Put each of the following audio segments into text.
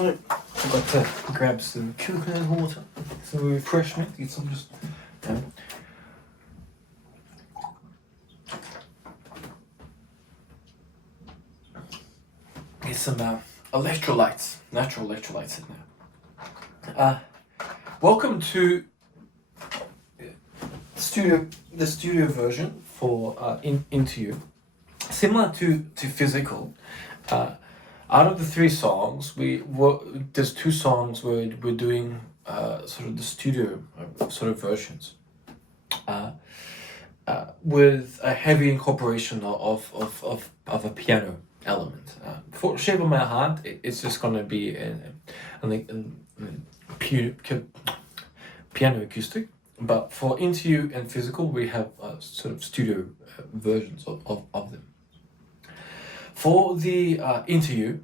also forgot to grab some coconut water, some refreshment, get some just get some electrolytes, natural electrolytes in there. Welcome to the studio version for Into You. Similar to physical, out of the 3 songs, there's 2 songs where we're doing sort of the studio sort of versions, with a heavy incorporation of a piano element. For Shape of My Heart, it's just gonna be a piano acoustic, but for Into You and physical, we have sort of studio versions of them. For the Into You,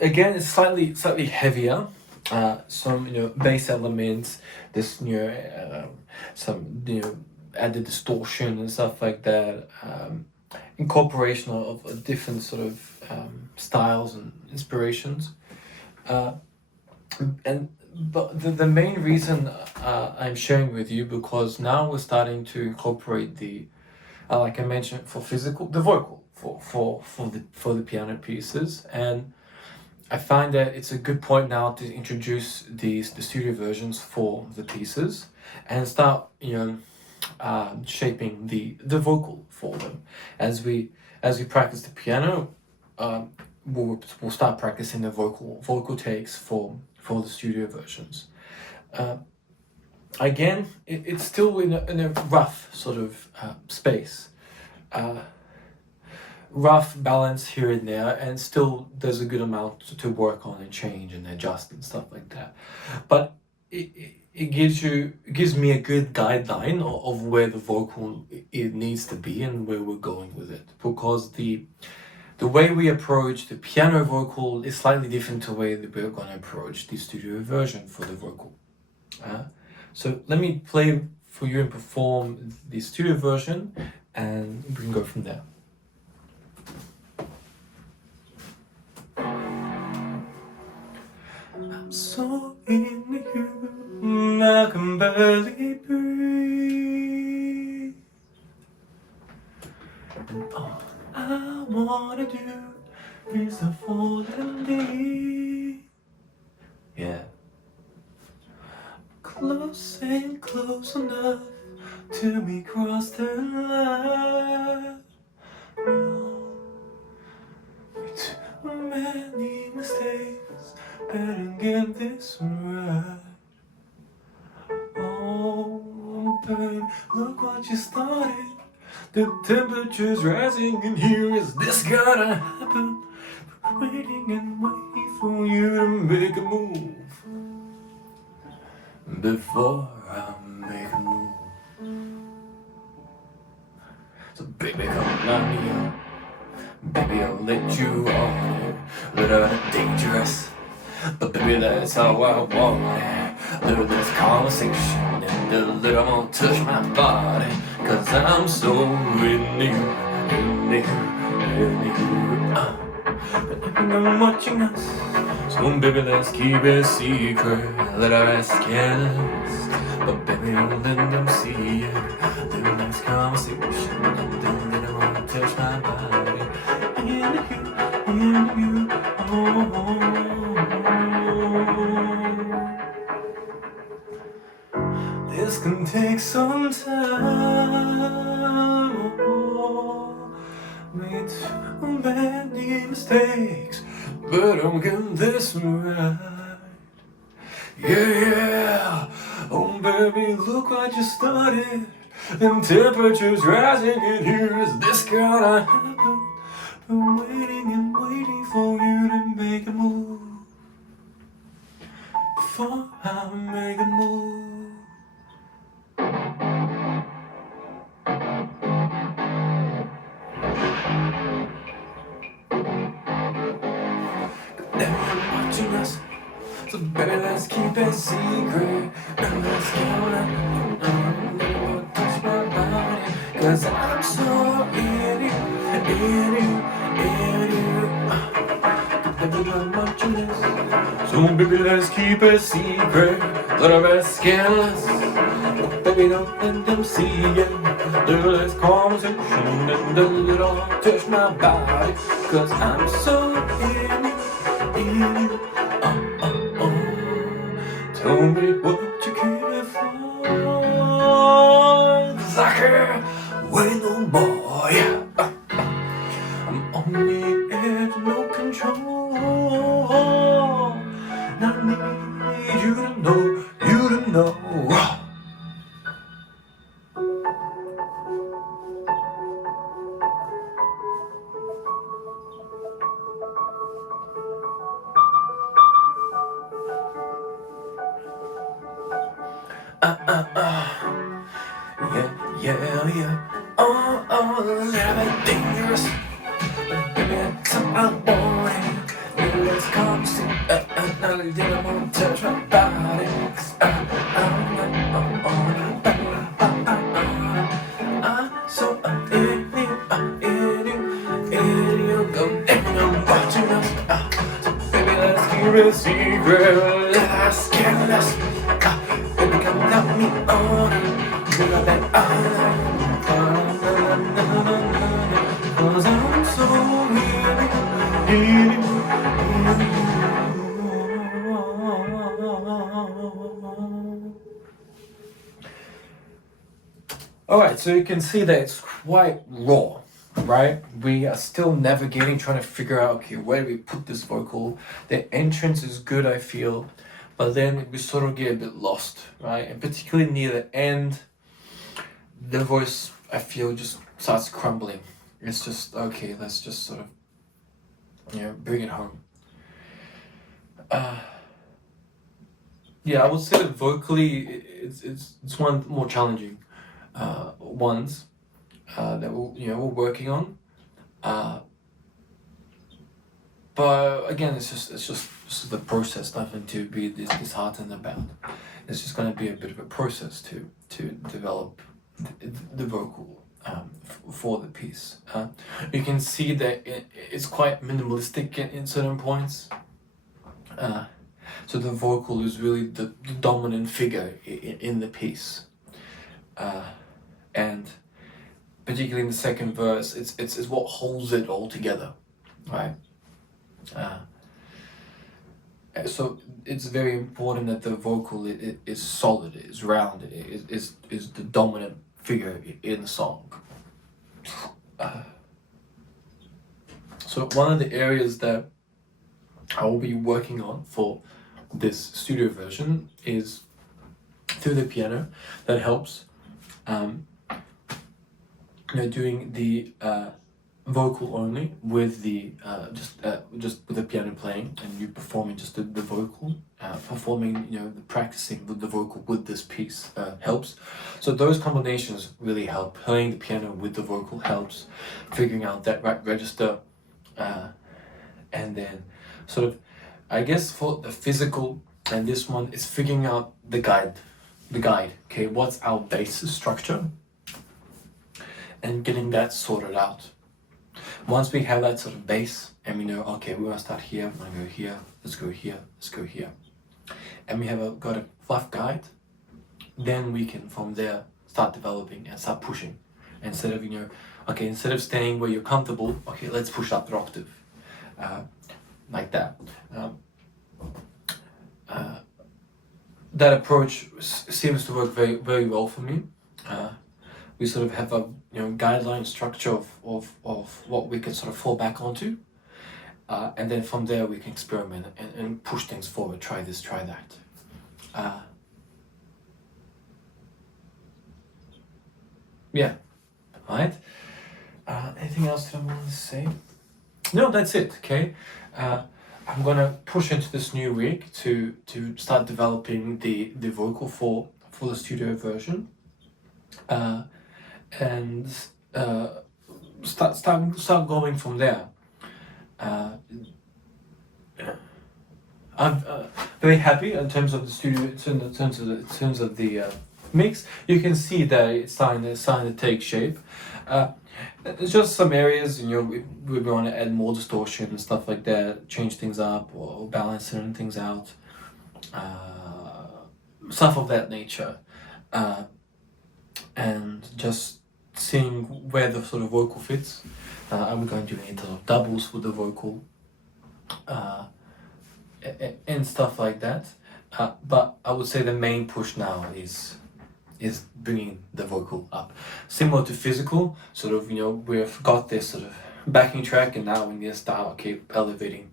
again, it's slightly heavier. Some bass elements, this some added distortion and stuff like that. Incorporation of different sort of styles and inspirations. But the main reason I'm sharing with you, because now we're starting to incorporate the, like I mentioned, for physical, the vocal for the piano pieces, and I find that it's a good point now to introduce the studio versions for the pieces and start shaping the vocal for them. As we practice the piano, we'll start practicing the vocal takes for the studio versions. Again, it's still in a rough sort of space, rough balance here and there, and still there's a good amount to work on and change and adjust and stuff like that. But it gives me a good guideline of where the vocal it needs to be and where we're going with it, because the way we approach the piano vocal is slightly different to the way that we're going to approach the studio version for the vocal. So let me play for you and perform the studio version, and we can go from there. I'm so into you, I can barely breathe, and all I wanna do is to fall and be, yeah, close and close enough till we cross the line. No, too many mistakes, better get this right. Oh, babe, look what you started. The temperature's rising in here. Is this gonna happen? Waiting and waiting for you to make a move before I make a move. So baby, come line me up. Baby, I'll let you on it. Little dangerous, but baby, that's how I want it. Little less conversation and a little more touch my body, 'cause I'm so into you, into you, into you. I'm watching us, so baby, let's keep it secret. Let our ask careless, but baby, don't let them see it. Little nice conversation and a little more touch my body. Into you, This can take some time. Made too many mistakes, but I'm getting this right. Yeah. Oh baby, look what you started. Them temperatures rising in here. Is this gonna happen? I'm waiting and waiting for you to make a move before I make a move. Everyone watching us, so baby, let's keep it secret. And let's count up, touch my body, 'cause I'm so in you, in you, in you. everyone watching this. So baby, let's keep a secret, little bit scandalous. Baby, don't let them see it. Little less conversation and a little touch my body, 'cause I'm so in you. Tell me what you care for, 'cause I can't wait no more, yeah. I'm on the edge, no control. And I need you to know, you to know. Yeah. Oh, a little bit dangerous. Baby, that's all I want. Let's come see. Now you didn't want to touch my body. 'Cause I'm so in you. Go and I'm watching us. So baby, let's keep it secret. Let's scandalous. Baby, come knock me on. You know that I like. 'Cause I'm so in you. Alright, so you can see that it's quite raw, right? We are still navigating, trying to figure out, okay, where do we put this vocal? The entrance is good, I feel, but then we sort of get a bit lost, right? And particularly near the end, the voice, I feel, just starts crumbling. It's just, okay, let's just sort of, bring it home. Yeah, I would say that vocally, it's one of the more challenging ones that we're working on. But again, it's just the process, nothing to be disheartened about. It's just going to be a bit of a process to develop the vocal for the piece. You can see that it's quite minimalistic in certain points. So the vocal is really the dominant figure in the piece. And particularly in the second verse, it's what holds it all together, right? So it's very important that the vocal is solid, is round, is the dominant figure in the song. So one of the areas that I will be working on for this studio version is through the piano. That helps. Doing the vocal only with the just with the piano playing, and you performing just the vocal, performing practicing the vocal with this piece helps. So those combinations really help. Playing the piano with the vocal helps. Figuring out that right register, and then sort of, I guess for the physical and this one, it's figuring out the guide. Okay, what's our bass structure? And getting that sorted out. Once we have that sort of base, and we know, okay, we want to start here, we want to go here, let's go here, let's go here, and we have got a rough guide, then we can from there start developing and start pushing. Instead of instead of staying where you're comfortable, okay, let's push up the octave, like that. That approach seems to work very, very well for me. We sort of have a guideline structure of what we can sort of fall back onto, and then from there we can experiment and push things forward. Try this, try that. Yeah, right. Anything else that I wanted to say? No, that's it. Okay. I'm gonna push into this new week to start developing the vocal for the studio version. And start going from there. I'm very happy in terms of the studio, in terms of the mix. You can see that it's starting to take shape. It's just some areas, we want to add more distortion and stuff like that, change things up or balance certain things out, stuff of that nature, and just seeing where the sort of vocal fits. Are we going to do any sort of doubles with the vocal, and stuff like that. But I would say the main push now is bringing the vocal up. Similar to physical, sort of, we've got this sort of backing track, and now we need to start, elevating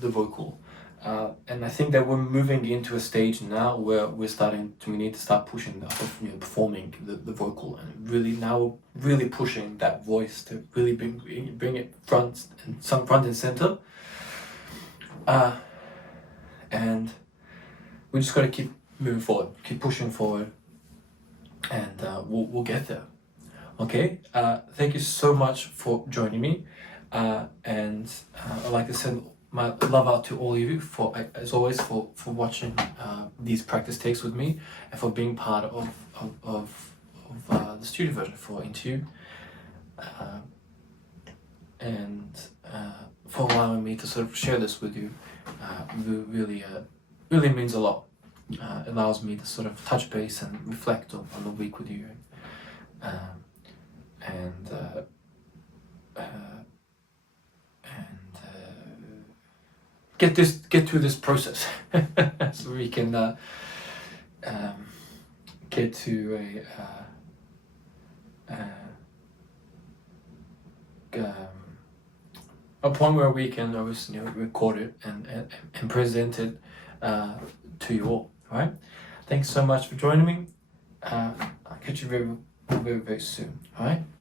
the vocal. And I think that we're moving into a stage now where we need to start pushing performing the vocal, and really pushing that voice to really bring it front and center. And we just got to keep moving forward, keep pushing forward, and we'll get there. Okay, thank you so much for joining me, and I'd like to send my love out to all of you as always, for watching these practice takes with me, and for being part of the studio version for Into, and for allowing me to sort of share this with you. Really means a lot. It allows me to sort of touch base and reflect on the week with you, and get through this process so we can get to a point where we can always record it and present it to you all. All right, thanks so much for joining me. I'll catch you very, very, very soon. All right.